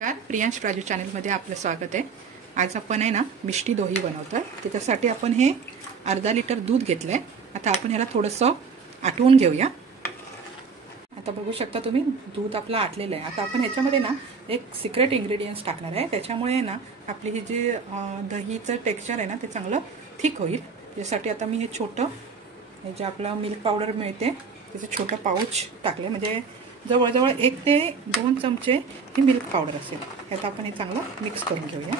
नमस्कार, प्रियांश प्राजू चॅनलमध्ये आपलं स्वागत आहे। आज आपण आहे ना मिष्टी दोही बनवतो। त्याच्यासाठी आपण हे अर्धा लिटर दूध घेतलंय। आता आपण ह्याला थोडंसं आटवून घेऊया। आता बघू शकता तुम्ही दूध आपलं आटलेलं आहे। आता आपण ह्याच्यामध्ये ना एक सिक्रेट इंग्रेडियंट्स टाकणार आहे। त्याच्यामुळे ना आपली ही जी दहीचं टेक्स्चर आहे ना ते चांगलं थिक होईल। त्यासाठी आता मी हे छोटं हे जे आपलं मिल्क पावडर मिळते त्याचं छोटं पाऊच टाकले, म्हणजे जवळजवळ 1 ते 2 चमचे ही मिल्क पावडर असेल। यात आपण हे चांगलं मिक्स करून घेऊया।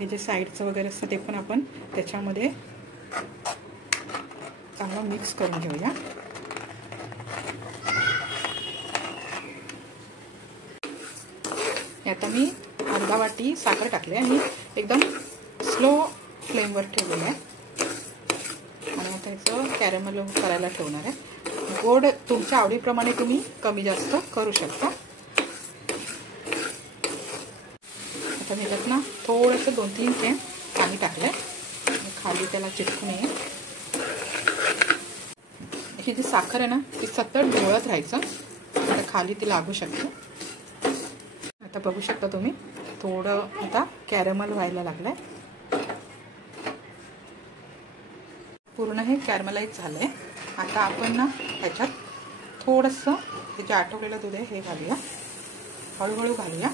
हे जे साईडचं वगैरे असतं ते पण आपण त्याच्यामध्ये चांगलं मिक्स करून घेऊया। आता मी अर्धा वाटी साखर टाकली आणि एकदम स्लो फ्लेमवर ठेवलेलं आहे आणि आता याचं कॅरमेल करायला ठेवणार आहे। गोड तुमच्या आवडीप्रमाणे तुम्ही कमी जास्त करू शकता। आता मी त्यात ना थोडंसं 2-3 थेंब पाणी टाकलंय, खाली त्याला चिटकू नये। ही जी साखर आहे ना ती सतत ढवळत राहायचं, आता खाली ती लागू शकते। आता बघू शकता तुम्ही थोडं आता कॅरमेल व्हायला लागलंय, पूर्ण हे कॅरमलाइज झालंय। आता आपण ना ह्याच्यात थोडंसं हे जे आटवलेलं दूध आहे हे घालूया, हळूहळू घालूया।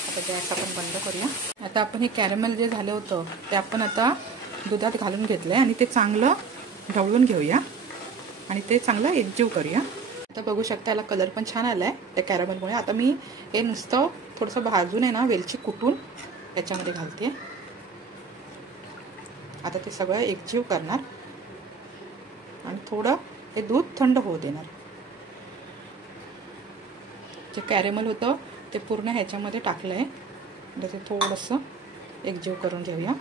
आता गॅस आपण बंद करूया। आता आपण हे कॅरमेल जे झालं होतं ते आपण आता दुधात घालून घेतलंय आणि ते चांगलं ढवळून घेऊया आणि ते चांगलं एकजीव करूया। आता बघू शकता याला कलर पण छान आलाय त्या कॅरमेलमुळे। आता मी हे नुसतं थोडंसं भाजून आहे ना वेलची कुटून याच्यामध्ये घालते। आता ते सगळं एकजीव करणार आणि थोडं हे दूध थंड होऊ देणार। जे कॅरमेल होतं ते पूर्ण ह्याच्यामध्ये टाकलंय, ते थोडंसं एकजीव करून घेऊया।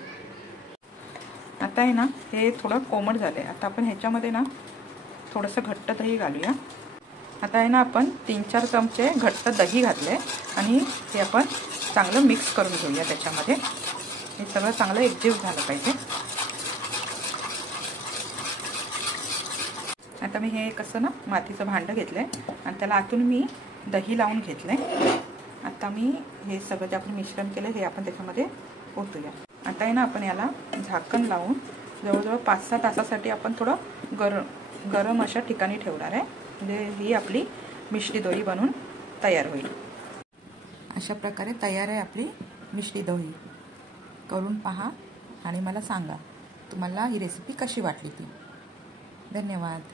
आता आहे ना हे थोडं कोमट झालंय। आता आपण ह्याच्यामध्ये ना थोडंसं घट्ट दही घालूया। आता आहे ना आपण 3-4 चमचे घट्ट दही घातले आणि हे आपण चांगलं मिक्स करून घेऊया। त्याच्यामध्ये हे सगळं चांगलं एकजीव झालं पाहिजे। आता मी हे कसं ना मातीचं भांडं घेतलंय आणि त्याला आतून मी दही लावून घेतलंय। आता मी हे सगळं जे आपण मिश्रण केलं हे आपण त्याच्यामध्ये ओतूया। आता आहे ना आपण याला झाकण लावून जवळजवळ 5-6 तासासाठी आपण थोडं गरम अशा ठिकाणी ठेवणार आहे, म्हणजे ही आपली मिष्टी दोही बनून तयार होईल। अशा प्रकारे तयार आहे आपली मिष्टी दोही। करून पहा आणि मला सांगा तुम्हाला ही रेसिपी कशी वाटली ती। धन्यवाद।